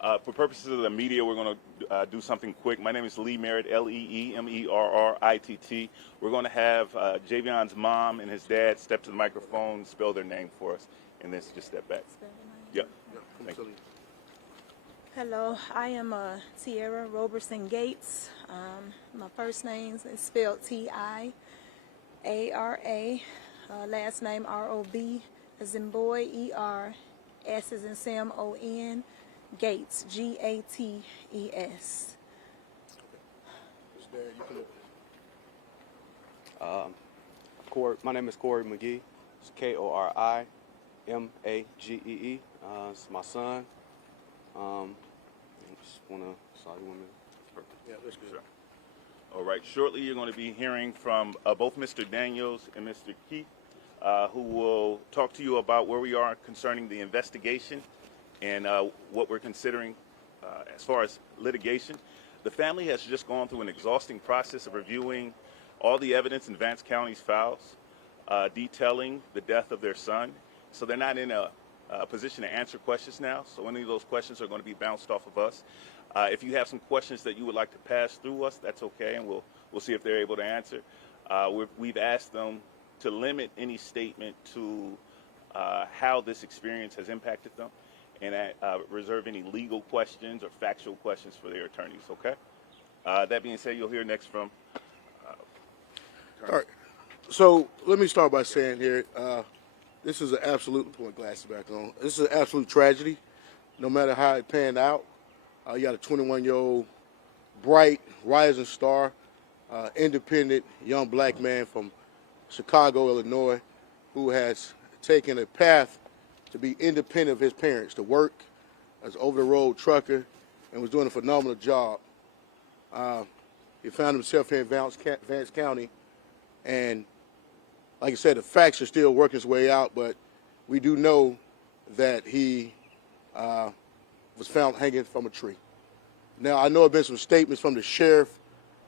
For purposes of the media, we're going to do something quick. My name is Lee Merritt, Leemerritt. We're going to have Javion's mom and his dad step to the microphone, spell their name for us, and then just step back. Yep. Thank you. Hello, I am Tiara Roberson Gates. My first name is spelled T-I-A-R-A, last name R-O-B, as in boy, E-R, S as in Sam, O-N, Gates, G-A-T-E-S. My name is Corey Magee. It's K-O-R-I-M-A-G-E-E. It's my son. Just want to sorry, woman. Yeah, that's good. Sure. All right. Shortly, you're going to be hearing from both Mr. Daniels and Mr. Keith, who will talk to you about where we are concerning the investigation and what we're considering as far as litigation. The family has just gone through an exhausting process of reviewing all the evidence in Vance County's files detailing the death of their son. So they're not in a position to answer questions now. So any of those questions are going to be bounced off of us. If you have some questions that you would like to pass through us, that's okay, and we'll see if they're able to answer. We've asked them to limit any statement to how this experience has impacted them, and reserve any legal questions or factual questions for their attorneys, okay? That being said, you'll hear next from... All right. So let me start by saying here, this is an absolute, pull my glasses back on, this is an absolute tragedy, no matter how it panned out. You got a 21-year-old, bright, rising star, independent young black man from Chicago, Illinois, who has taken a path to be independent of his parents, to work as an over-the-road trucker, and was doing a phenomenal job. He found himself here in Vance County, and like I said, the facts are still working its way out, but we do know that he was found hanging from a tree. Now, I know there have been some statements from the sheriff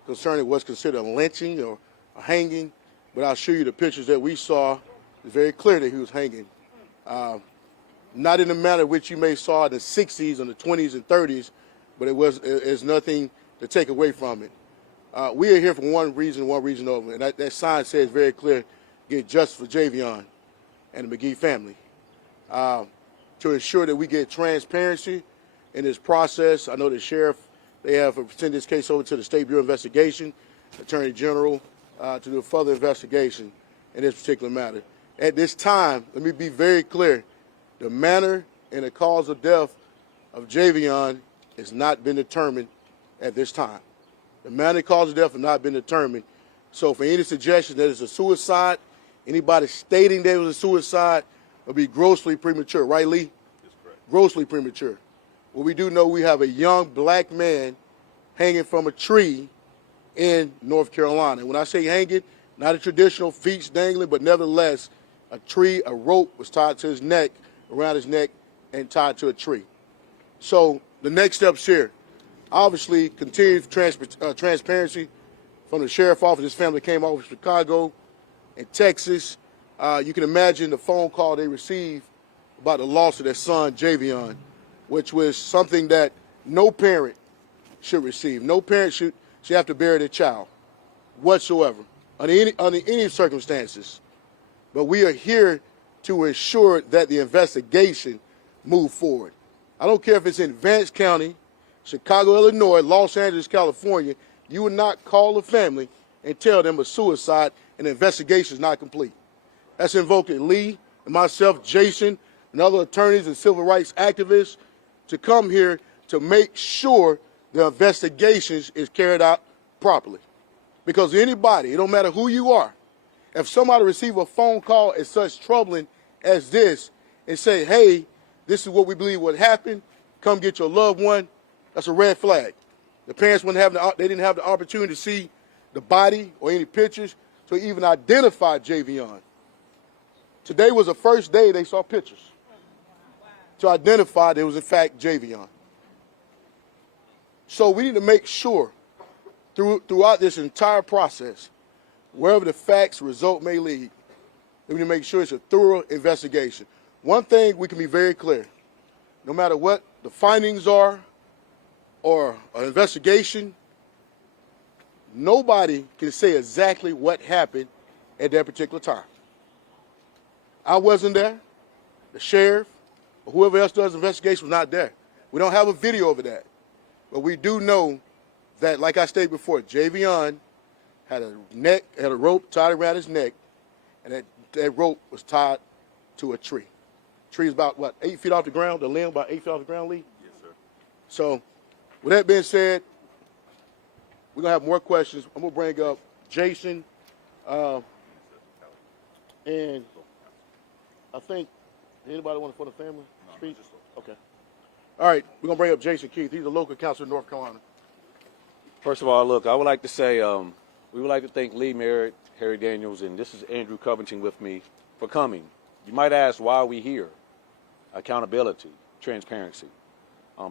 concerning what's considered a lynching or a hanging, but I'll show you the pictures that we saw. It's very clear that he was hanging. Not in the manner which you may saw in the 60s and the 20s and 30s, but it's nothing to take away from it. We are here for one reason only, and that sign says very clear, get justice for Javion and the Magee family. To ensure that we get transparency in this process, I know the sheriff, they have sent this case over to the State Bureau of Investigation, Attorney General, to do a further investigation in this particular matter. At this time, let me be very clear, the manner and the cause of death of Javion has not been determined at this time. The manner and cause of death has not been determined. So for any suggestion that it's a suicide, anybody stating that it was a suicide will be grossly premature. Right, Lee? That's correct. Grossly premature. Well, we do know we have a young black man hanging from a tree in North Carolina. When I say hanging, not a traditional feet dangling, but nevertheless, a tree, a rope was tied to his neck, around his neck, and tied to a tree. So the next steps here, obviously, continued transparency from the sheriff's office. His family came over from Chicago and Texas. You can imagine the phone call they received about the loss of their son, Javion, which was something that no parent should receive. No parent should have to bury their child whatsoever, under any circumstances. But we are here to ensure that the investigation move forward. I don't care if it's in Vance County, Chicago, Illinois, Los Angeles, California, you would not call the family and tell them a suicide and the investigation is not complete. That's invoking Lee and myself, Jason, and other attorneys and civil rights activists to come here to make sure the investigations is carried out properly. Because anybody, it don't matter who you are, if somebody receive a phone call as such troubling as this and say, hey, this is what we believe would happen, come get your loved one, that's a red flag. The parents they didn't have the opportunity to see the body or any pictures to even identify Javion. Today was the first day they saw pictures to identify that it was in fact Javion. So we need to make sure throughout this entire process, wherever the facts result may lead, we need to make sure it's a thorough investigation. One thing we can be very clear, no matter what the findings are or an investigation, nobody can say exactly what happened at that particular time. I wasn't there. The sheriff or whoever else does the investigation was not there. We don't have a video of that. But we do know that, like I stated before, Javion had a rope tied around his neck, and that rope was tied to a tree. Tree is about, 8 feet off the ground? The limb about 8 feet off the ground, Lee? Yes, sir. So, with that being said, we're going to have more questions. I'm going to bring up Jason, and I think, anybody want to for the family speech? Okay. All right, we're going to bring up Jason Keith. He's a local councilor in North Carolina. First of all, look, I would like to say we would like to thank Lee Merritt, Harry Daniels, and this is Andrew Covington with me for coming. You might ask, why are we here? Accountability, transparency.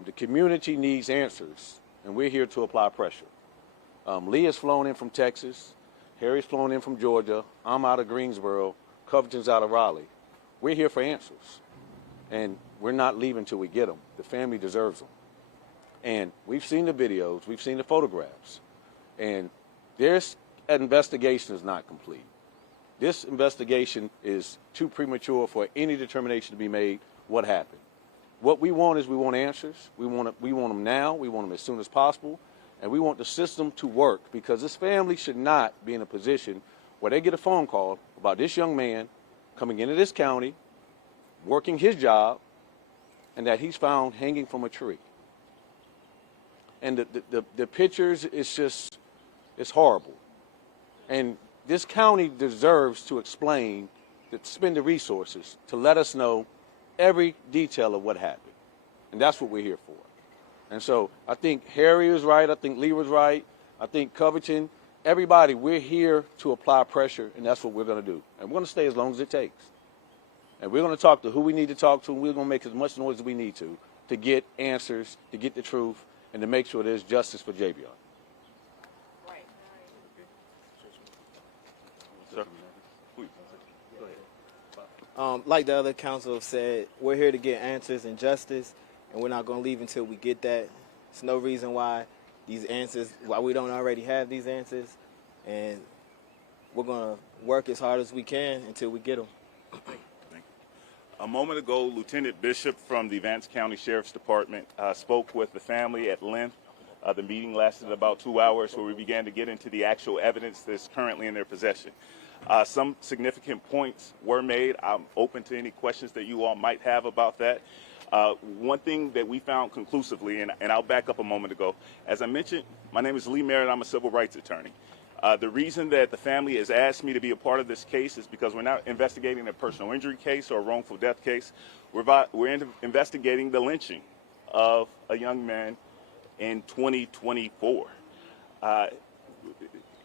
The community needs answers, and we're here to apply pressure. Lee has flown in from Texas. Harry's flown in from Georgia. I'm out of Greensboro. Covington's out of Raleigh. We're here for answers, and we're not leaving till we get them. The family deserves them. And we've seen the videos, we've seen the photographs, and this investigation is not complete. This investigation is too premature for any determination to be made what happened. What we want is we want answers. We want them now. We want them as soon as possible. And we want the system to work, because this family should not be in a position where they get a phone call about this young man coming into this county, working his job, and that he's found hanging from a tree. And the pictures, it's horrible. And this county deserves to explain, to spend the resources to let us know every detail of what happened. And that's what we're here for. And so I think Harry was right. I think Lee was right. I think Covington, everybody, we're here to apply pressure, and that's what we're going to do. And we're going to stay as long as it takes. And we're going to talk to who we need to talk to, and we're going to make as much noise as we need to get answers, to get the truth, and to make sure there's justice for Javion. Right. Sir, please. Go ahead. Like the other council said, we're here to get answers and justice, and we're not going to leave until we get that. There's no reason why why we don't already have these answers, and we're going to work as hard as we can until we get them. A moment ago, Lieutenant Bishop from the Vance County Sheriff's Department spoke with the family at length. The meeting lasted about 2 hours, where we began to get into the actual evidence that's currently in their possession. Some significant points were made. I'm open to any questions that you all might have about that. One thing that we found conclusively, and I'll back up a moment ago, as I mentioned, my name is Lee Merritt. I'm a civil rights attorney. The reason that the family has asked me to be a part of this case is because we're not investigating a personal injury case or a wrongful death case. We're investigating the lynching of a young man in 2024.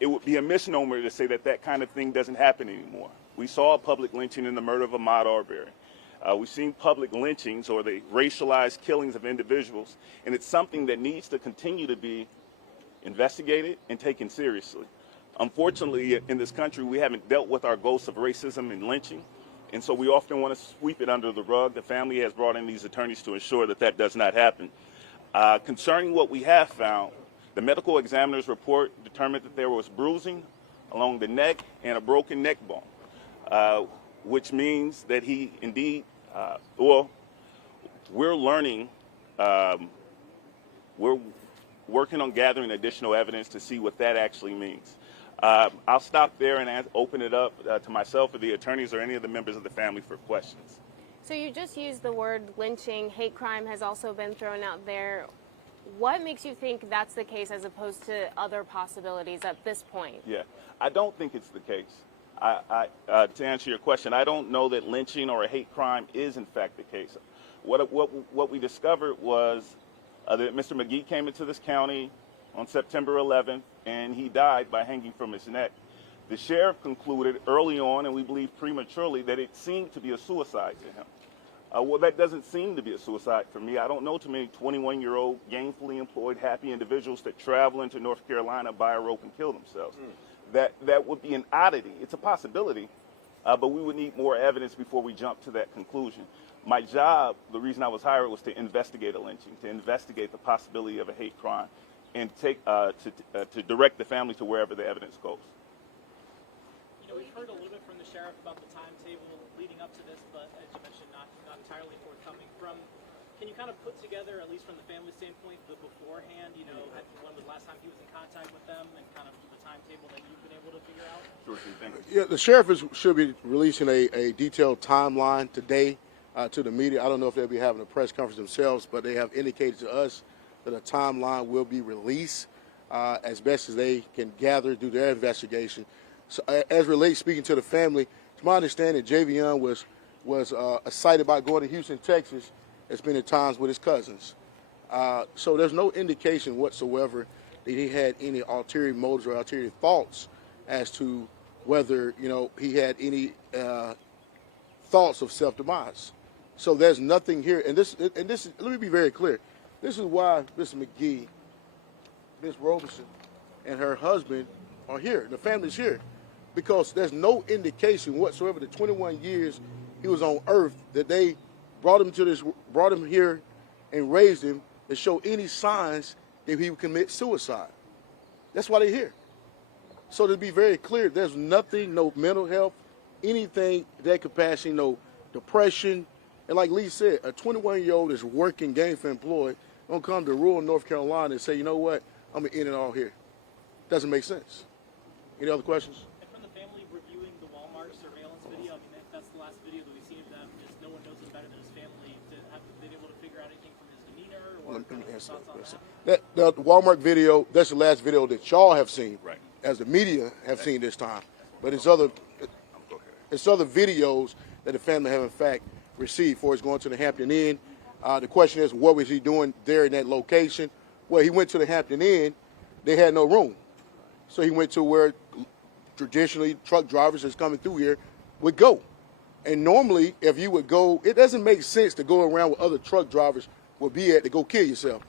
It would be a misnomer to say that kind of thing doesn't happen anymore. We saw a public lynching in the murder of Ahmaud Arbery. We've seen public lynchings or the racialized killings of individuals, and it's something that needs to continue to be investigated and taken seriously. Unfortunately, in this country, we haven't dealt with our ghosts of racism and lynching, and so we often want to sweep it under the rug. The family has brought in these attorneys to ensure that does not happen. Concerning what we have found, the medical examiner's report determined that there was bruising along the neck and a broken neck bone, which means that he indeed, we're learning, we're working on gathering additional evidence to see what that actually means. I'll stop there and open it up to myself or the attorneys or any of the members of the family for questions. So you just used the word lynching. Hate crime has also been thrown out there. What makes you think that's the case as opposed to other possibilities at this point? Yeah, I don't think it's the case. To answer your question, I don't know that lynching or a hate crime is in fact the case. What we discovered was that Mr. Magee came into this county on September 11th, and he died by hanging from his neck. The sheriff concluded early on, and we believe prematurely, that it seemed to be a suicide to him. Well, that doesn't seem to be a suicide for me. I don't know too many 21-year-old gainfully employed, happy individuals that travel into North Carolina, buy a rope, and kill themselves. That would be an oddity. It's a possibility, but we would need more evidence before we jump to that conclusion. My job, the reason I was hired, was to investigate a lynching, to investigate the possibility of a hate crime, and to direct the family to wherever the evidence goes. You know, we've heard a little bit from the sheriff about the timetable leading up to this, but as you mentioned, not entirely forthcoming. Can you kind of put together, at least from the family standpoint, the beforehand? You know, when was the last time he was in contact with them, and kind of the timetable that you've been able to figure out? Sure, thank you. Yeah, the sheriff should be releasing a detailed timeline today to the media. I don't know if they'll be having a press conference themselves, but they have indicated to us that a timeline will be released as best as they can gather through their investigation. So, as relates speaking to the family, to my understanding, Javion was excited about going to Houston, Texas, and spending times with his cousins. So there's no indication whatsoever that he had any ulterior motives or ulterior thoughts as to whether, you know, he had any thoughts of self-demise. So there's nothing here, and this. Let me be very clear. This is why Mr. McGee, Ms. Robeson, and her husband are here. The family's here because there's no indication whatsoever that 21 years he was on Earth that they brought him here, and raised him to show any signs that he would commit suicide. That's why they're here. So to be very clear, there's nothing, no mental health, anything that capacity, no depression. And like Lee said, a 21-year-old is working, gainfully employed, don't come to rural North Carolina and say, you know what, I'm going to end it all here. Doesn't make sense. Any other questions? And from the family reviewing the Walmart surveillance video, I mean, that's the last video that we've seen of them. Just no one knows him better than his family. Have they been able to figure out anything from his demeanor or Let me answer thoughts on that. The Walmart video, that's the last video that y'all have seen, Right. as the media have seen this time. But it's other videos that the family have in fact received for his going to the Hampton Inn. The question is, what was he doing there in that location? Well, he went to the Hampton Inn. They had no room. So he went to where traditionally truck drivers that's coming through here would go. And normally, if you would go, it doesn't make sense to go around where other truck drivers would be at to go kill yourself.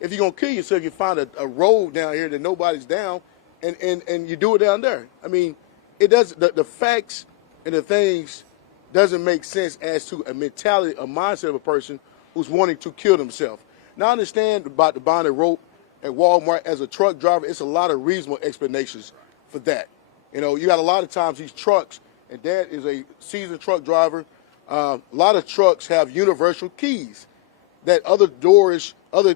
If you're going to kill yourself, you find a road down here that nobody's down, and you do it down there. I mean, it does. The facts and the things doesn't make sense as to a mentality, a mindset of a person who's wanting to kill themselves. Now, I understand about the bonded rope at Walmart as a truck driver. It's a lot of reasonable explanations for that. You know, you got a lot of times these trucks, and Dad is a seasoned truck driver. A lot of trucks have universal keys that other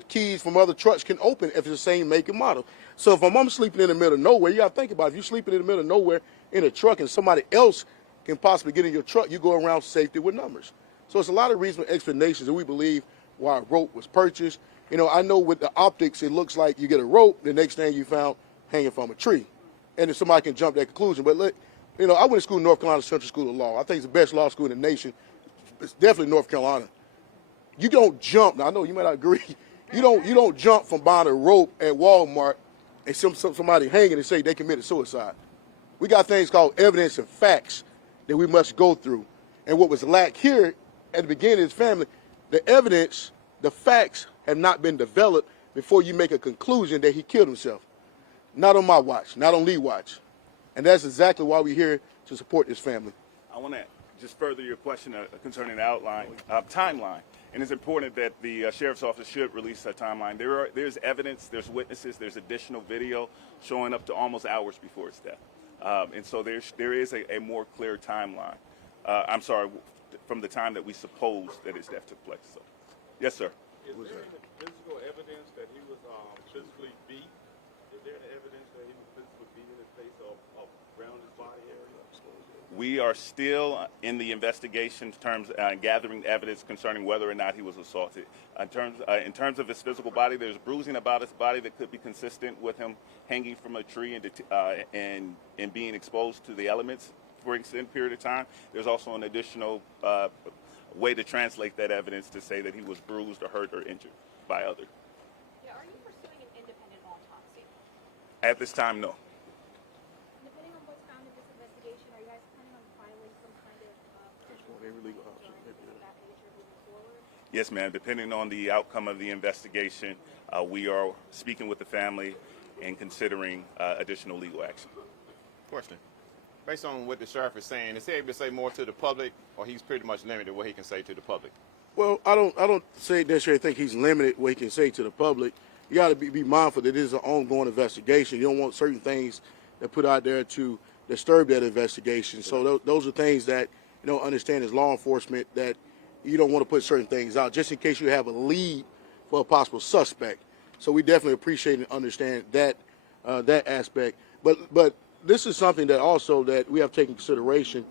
keys from other trucks can open if it's the same make and model. So if I'm sleeping in the middle of nowhere, you got to think about it. If you're sleeping in the middle of nowhere in a truck and somebody else can possibly get in your truck, you go around safety with numbers. So it's a lot of reasonable explanations that we believe why a rope was purchased. You know, I know with the optics, it looks like you get a rope, the next thing you found hanging from a tree. And if somebody can jump that conclusion. But, look, you know, I went to school in North Carolina Central School of Law. I think it's the best law school in the nation. It's definitely North Carolina. You don't jump. Now, I know you might not agree. You don't jump from buying a rope at Walmart and somebody hanging and say they committed suicide. We got things called evidence and facts that we must go through. And what was lacked here at the beginning of his family, the evidence, the facts have not been developed before you make a conclusion that he killed himself. Not on my watch, not on Lee's watch. And that's exactly why we're here to support this family. I want to just further your question concerning the timeline. And it's important that the sheriff's office should release a timeline. There's evidence, there's witnesses, there's additional video showing up to almost hours before his death. And so there is a more clear timeline. I'm sorry, from the time that we suppose that his death took place. So, yes, sir. Is there any physical evidence that he was physically beat? Is there any evidence that he was physically beat in his face or around his body area? We are still in the investigation terms, gathering evidence concerning whether or not he was assaulted. In terms of his physical body, there's bruising about his body that could be consistent with him hanging from a tree and being exposed to the elements for an extended period of time. There's also an additional way to translate that evidence to say that he was bruised or hurt or injured by others. Yeah, are you pursuing an independent autopsy? At this time, no. Depending on what's found in this investigation, are you guys planning on filing some kind of that nature moving forward? Yes, ma'am. Depending on the outcome of the investigation, we are speaking with the family and considering additional legal action. Question. based on what the sheriff is saying, is he able to say more to the public, or he's pretty much limited what he can say to the public? Well, I don't say necessarily think he's limited what he can say to the public. You got to be mindful that this is an ongoing investigation. You don't want certain things that put out there to disturb that investigation. So those are things that understand as law enforcement that you don't want to put certain things out just in case you have a lead for a possible suspect. So we definitely appreciate and understand that that aspect. But this is something that also that we have taken consideration.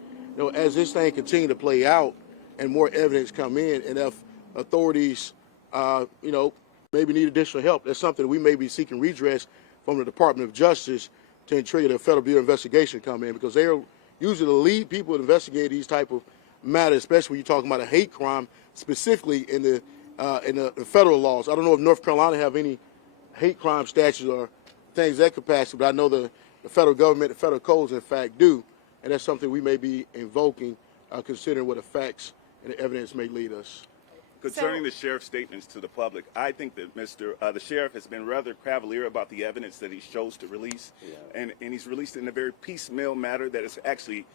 As this thing continue to play out and more evidence come in, and if authorities, maybe need additional help, that's something we may be seeking redress from the Department of Justice to trigger the Federal Bureau of Investigation come in, because they are usually the lead people to investigate these type of matters, especially when you're talking about a hate crime, specifically in the federal laws. I don't know if North Carolina have any hate crime statutes or things that capacity, but I know the federal government, the federal codes, in fact, do, and that's something we may be invoking, considering what the facts and the evidence may lead us. Concerning the sheriff's statements to the public, I think that the sheriff has been rather cavalier about the evidence that he chose to release, and he's released it in a very piecemeal manner that has actually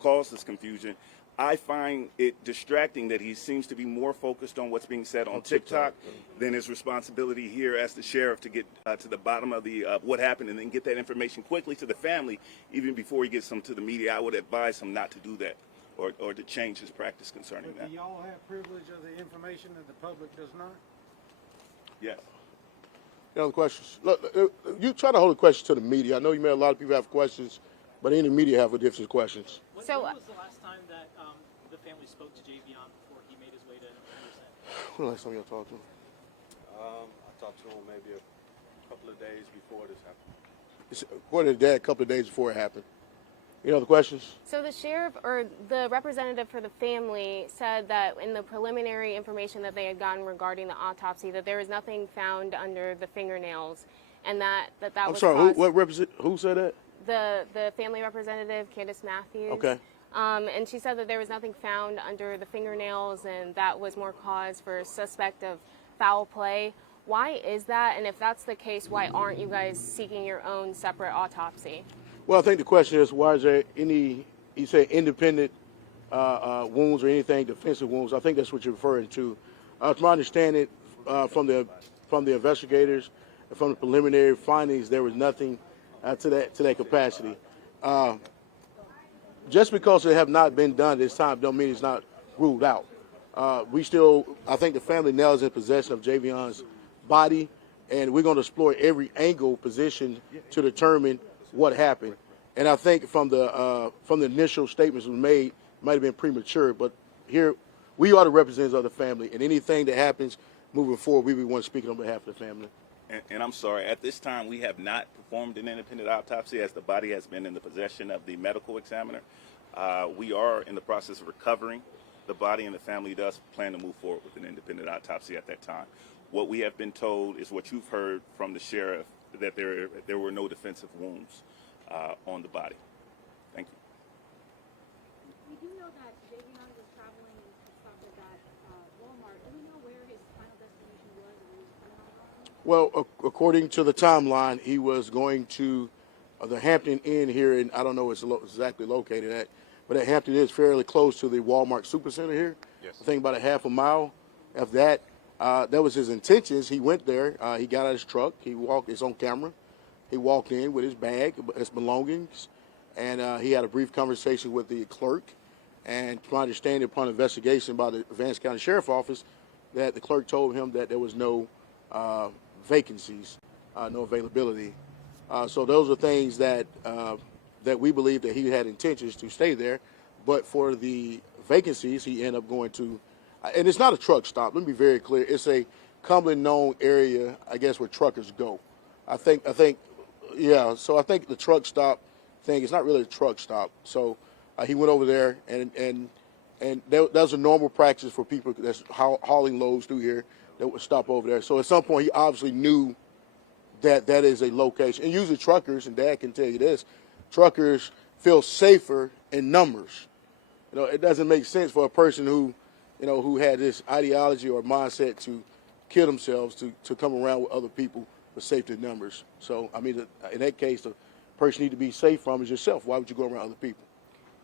caused this confusion. I find it distracting that he seems to be more focused on what's being said on TikTok than his responsibility here as the sheriff to get to the bottom of the what happened and then get that information quickly to the family, even before he gets them to the media. I would advise him not to do that, or to change his practice concerning that. Do y'all have privilege of the information that the public does not? Yes. Any other questions? Look, you try to hold a question to the media. I know you may have a lot of people have questions, but any media have different questions. When was the last time that the family spoke to Javion before he made his way to Henderson? When the last time y'all talked to him? I talked to him maybe a couple of days before this happened. According to Dad, a couple of days before it happened. Any other questions? So the sheriff or the representative for the family said that in the preliminary information that they had gotten regarding the autopsy, that there was nothing found under the fingernails, and that I'm was sorry. caused. Who said that? The family representative, Candace Matthews. Okay. And she said that there was nothing found under the fingernails, and that was more cause for suspect of foul play. Why is that? And if that's the case, why aren't you guys seeking your own separate autopsy? Well, I think the question is, why is there any, you say independent wounds or anything, defensive wounds? I think that's what you're referring to. To my understanding, from the investigators, and from the preliminary findings, there was nothing to that capacity. Just because it have not been done this time don't mean it's not ruled out. I think the family now is in possession of Javion's body, and we're going to explore every angle position to determine what happened. And I think from the initial statements we made, it might have been premature, but here we are the representatives of the family, and anything that happens moving forward, we want to speak on behalf of the family. And I'm sorry, at this time we have not performed an independent autopsy as the body has been in the possession of the medical examiner. We are in the process of recovering the body, and the family does plan to move forward with an independent autopsy at that time. What we have been told is what you've heard from the sheriff, that there were no defensive wounds on the body. Thank you. We do know that Javion was traveling and stopped at that Walmart. Do we know where his final destination was and where he was coming on? Well, according to the timeline, he was going to the Hampton Inn here, and I don't know where it's exactly located at, but that Hampton is fairly close to the Walmart Supercenter here. Yes. I think about a half a mile of that. That was his intentions. He went there. He got out of his truck. He walked. It's on camera. He walked in with his bag, his belongings, and he had a brief conversation with the clerk. And to my understanding, upon investigation by the Vance County Sheriff's Office, that the clerk told him that there was no vacancies, no availability. So those are things that we believe that he had intentions to stay there. But for the vacancies, he ended up going to, and it's not a truck stop. Let me be very clear. It's a commonly known area, I guess, where truckers go. I think, yeah. So I think the truck stop thing is not really a truck stop. So he went over there, and that's a normal practice for people that's hauling loads through here that would stop over there. So at some point, he obviously knew that is a location. And usually truckers, and Dad can tell you this, truckers feel safer in numbers. It doesn't make sense for a person who had this ideology or mindset to kill themselves to come around with other people for safety in numbers. So, I mean, in that case, the person you need to be safe from is yourself. Why would you go around other people?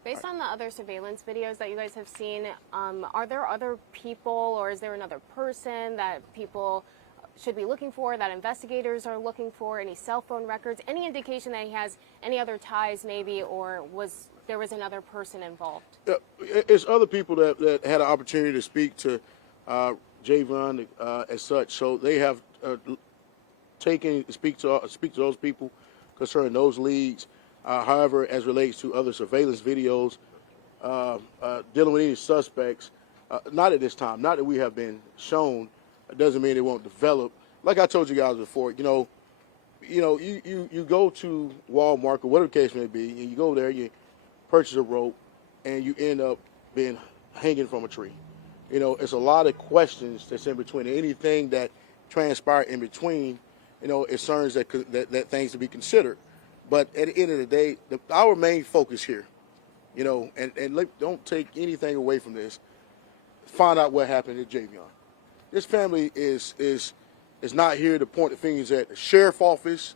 Based on the other surveillance videos that you guys have seen, are there other people or is there another person that people should be looking for, that investigators are looking for, any cell phone records, any indication that he has any other ties maybe, or there was another person involved? It's other people that had an opportunity to speak to Javion as such, so they have speak to those people concerning those leads. However, as relates to other surveillance videos dealing with any suspects, not at this time, not that we have been shown, it doesn't mean it won't develop. Like I told you guys before, you go to Walmart or whatever the case may be, and you go there, you purchase a rope, and you end up being hanging from a tree. It's a lot of questions that's in between. Anything that transpired in between, it serves that things to be considered. But at the end of the day, our main focus here, don't take anything away from this. Find out what happened to Javion. This family is not here to point the fingers at the sheriff's office.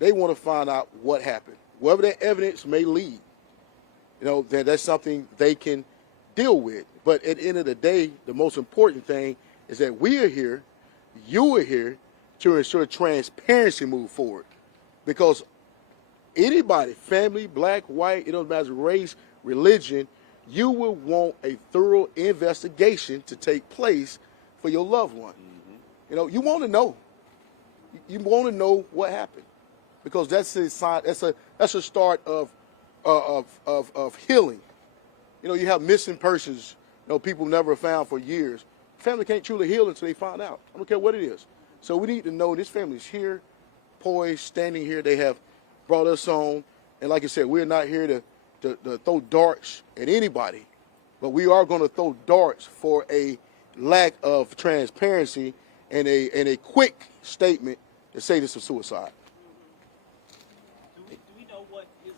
They want to find out what happened. Wherever that evidence may lead, that's something they can deal with. But at the end of the day, the most important thing is that we are here, you are here, to ensure transparency move forward. Because anybody, family, black, white, it doesn't matter race, religion, you will want a thorough investigation to take place for your loved one. Mm-hmm. You want to know. You want to know what happened, because that's a sign. That's a start of healing. You have missing persons. People never found for years. Family can't truly heal until they find out. I don't care what it is. So we need to know this family's here, poised, standing here. They have brought us on, and like I said, we're not here to throw darts at anybody, but we are going to throw darts for a lack of transparency and a quick statement to say this is suicide. Do we know what his,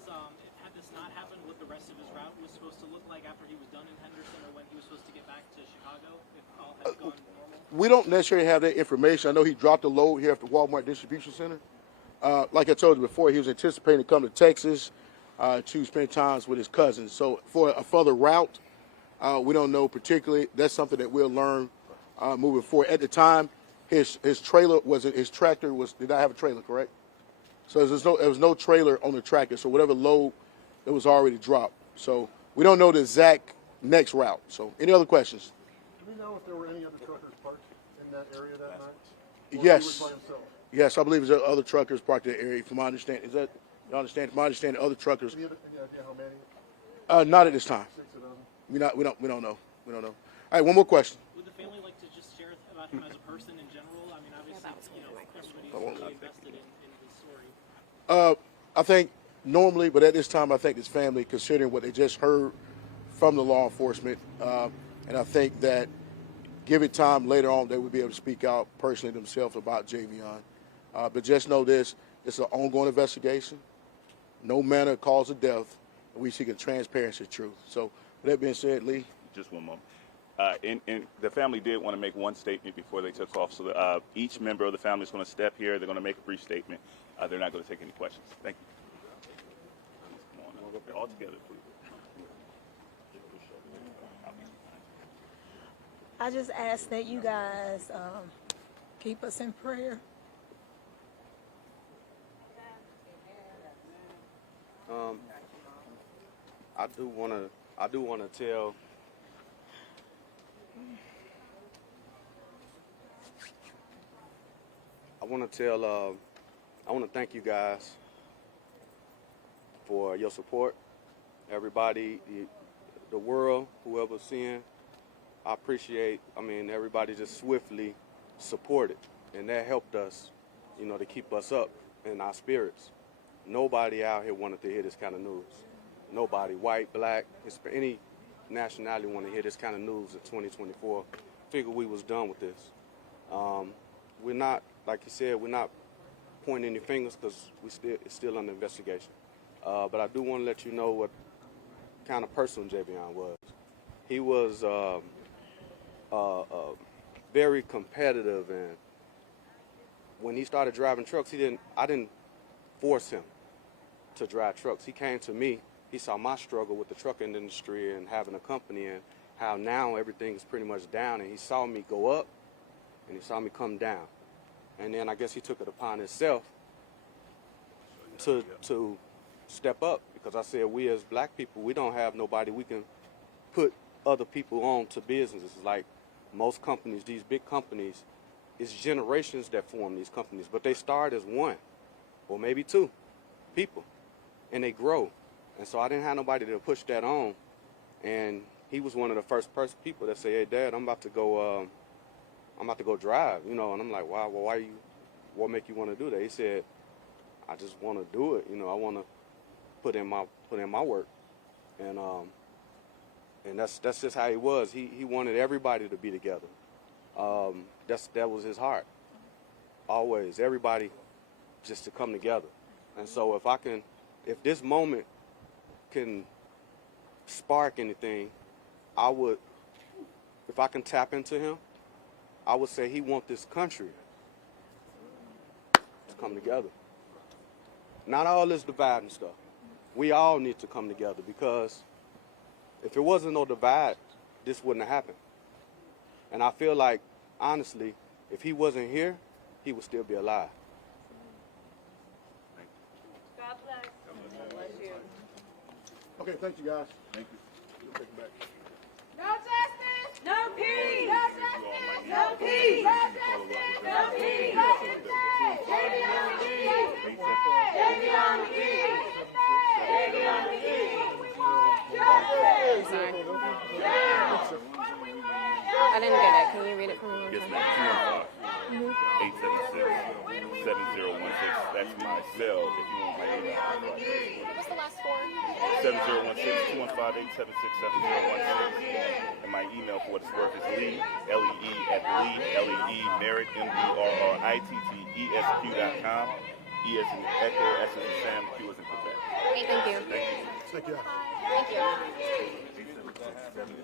had this not happened, what the rest of his route was supposed to look like after he was done in Henderson, or when he was supposed to get back to Chicago, if all had gone normal? We don't necessarily have that information. I know he dropped a load here at the Walmart Distribution Center. Like I told you before, he was anticipating to come to Texas to spend time with his cousins. So for a further route, we don't know particularly. That's something that we'll learn moving forward. At the time, his tractor did not have a trailer, correct? So there was no trailer on the tractor. So whatever load, it was already dropped. So we don't know the exact next route. So any other questions? Do we know if there were any other truckers parked in that area that night? Or Yes. he was by himself? Yes, I believe there's other truckers parked in the area. From my understanding, is that you understand? From my understanding, other truckers. Any idea how many? Not at this time. 6 or 7? We don't know. We don't know. All right, one more question. Would the family like to just share about him as a person in general? I mean, obviously, everybody's really invested in his story. I think normally, but at this time, I think this family, considering what they just heard from the law enforcement, and I think that give it time later on, they would be able to speak out personally themselves about Javion. But just know this, it's an ongoing investigation. No manner of cause of death. And we seek a transparency truth. So with that being said, Lee. Just one moment. And the family did want to make one statement before they took off. So each member of the family is going to step here. They're going to make a brief statement. They're not going to take any questions. Thank you. Come on, all together, please. I just ask that you guys keep us in prayer. I do want to tell. I want to thank you guys for your support. Everybody, the world, whoever's seeing, I appreciate. Everybody just swiftly supported, and that helped us, to keep us up in our spirits. Nobody out here wanted to hear this kind of news. Nobody, white, black, any nationality, want to hear this kind of news in 2024. Figured we was done with this. We're not, like you said, we're not pointing any fingers because it's still under investigation. But I do want to let you know what kind of person Javion was. He was very competitive, and when he started driving trucks, I didn't force him to drive trucks. He came to me he saw my struggle with the trucking industry and having a company, and how now everything is pretty much down, and he saw me go up and he saw me come down. And then I guess he took it upon himself to step up, because I said, we as black people, we don't have nobody we can put other people on to businesses. Like most companies, these big companies, it's generations that form these companies, but they start as one or maybe two people, and they grow. And so I didn't have nobody to push that on, and he was one of the first people that say, "Hey, Dad, I'm about to go drive," you know. And I'm like, "Wow, well, what make you want to do that?" He said, "I just want to do it. You know, I want to put in my work," and that's just how he was. He wanted everybody to be together. That was his heart. Always, everybody just to come together. And so if this moment can spark anything, if I can tap into him, I would say he wants this country to come together. Not all this divide and stuff. We all need to come together, because if it wasn't no divide, this wouldn't have happened. And I feel like, honestly, if he wasn't here, he would still be alive. God bless. God bless you. Okay, thank you, guys. Thank you. We'll take it back. No justice, no peace. No justice, no peace. No justice, no peace. Javion Magee. Javion Magee. Javion Magee. Justice. Sorry. Now. I didn't get it. Can you read it for me one Yes, time? ma'am. 215-876-7016. That's my cell if you want my email. What was the last four? 7016-215-876-7016. And my email, for what it's worth, is Lee, L-E-E, Merritt, MERRITTESQ.com. E as in Echo, S as in Sam, Q as in Quebec. Okay, thank you. Thank you. Thank you.